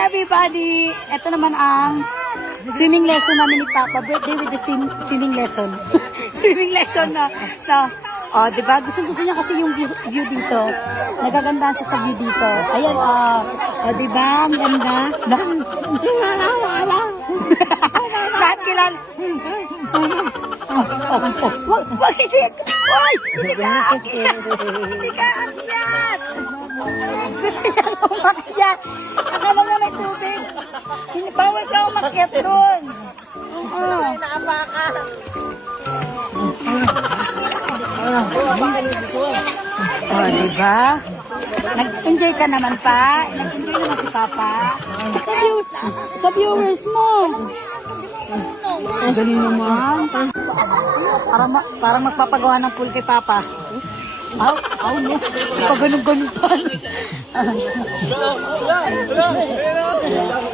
everybody! Ito naman ang swimming lesson namin ni Papa. Birthday with the swimming lesson. Swimming lesson na. Oh, diba? Gusto niya kasi yung view dito. Nagaganda siya sa view dito. Ayan, oh, diba? Ang ganda. Lahat kilala. Wag, hindi ka akyat. Hindi ka akyat. Gusto niya umakyat. Akala nga may tubig. Bawal ka umakyat doon. Oh, diba? Nag-enjoy ka naman pa. Nag-enjoy naman si Papa. Sa viewers mo. Ang galing naman. Parang magpapagawa ng pool kay Papa. No. Paganon-ganon pa.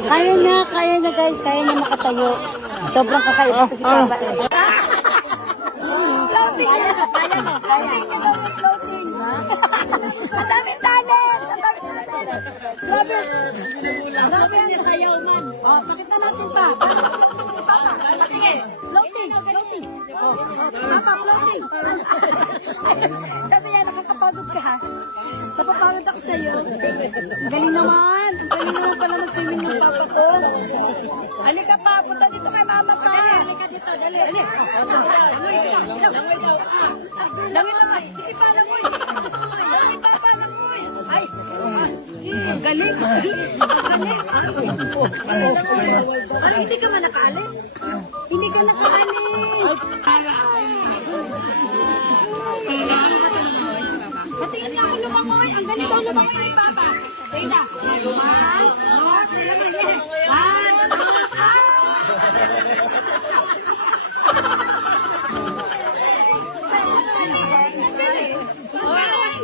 Kaya niya guys. Kaya niya makatayo. Sobrang kakaiba si Papa eh. Floating niya. Kaya mo. Floating. Ang daming talent. Grabe niya sayaw man. Oh, pakita natin pa. Papa, sige. Floating. Papa, floating. Sabi niya, nakakapagod ka ha. Napapagod ako sa'yo. Ang galing naman. Ang galing naman pala mag-swimming ng Papa ko. Halika pa, punta dito kay Mama pa. Halika dito, dali. Langoy naman. Sige pa, langoy. Langoy, Papa, langoy. Ay, ang galing. Parang hindi ka man nakaalis. Hindi ka nakaalis. Patingin nga ako lumangoy. Ang galing daw lumangoy, Papa. Teka. 1, 2, 3. 1, 2,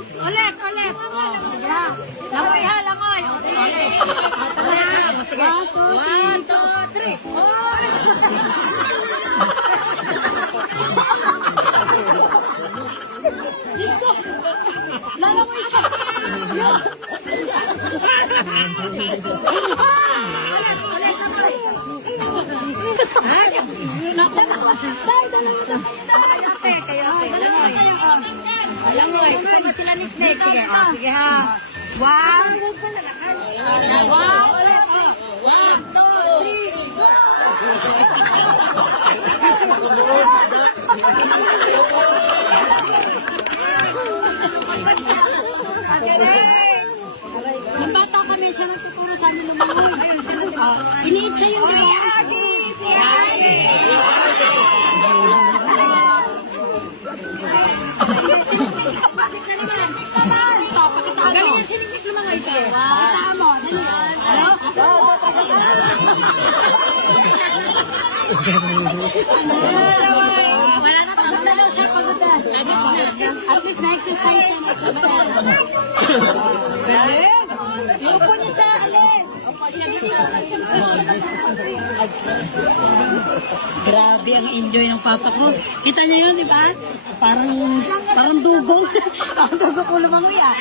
3. Ulit. Langoy ha, langoy. Sige. 1, 2, 3. Langoy siya. Langoy. Sama sila nickname. Sige ha. 1, 2, 3. Nung bata kami, siya nagtuturo sa amin lumangoy. Iniit siya yung galing yung siniknik lumangoy sa'yo. Kita mo. Hello? Wala na pagod na daw siya, pagod na. At least na-exercise siya. Galing. Iupo niya siya, alis. Opo siya dito. Grabe ang enjoy ng Papa ko. Kita niyo yun, di ba? Parang dugong. Parang dugong ko lumangoy ah.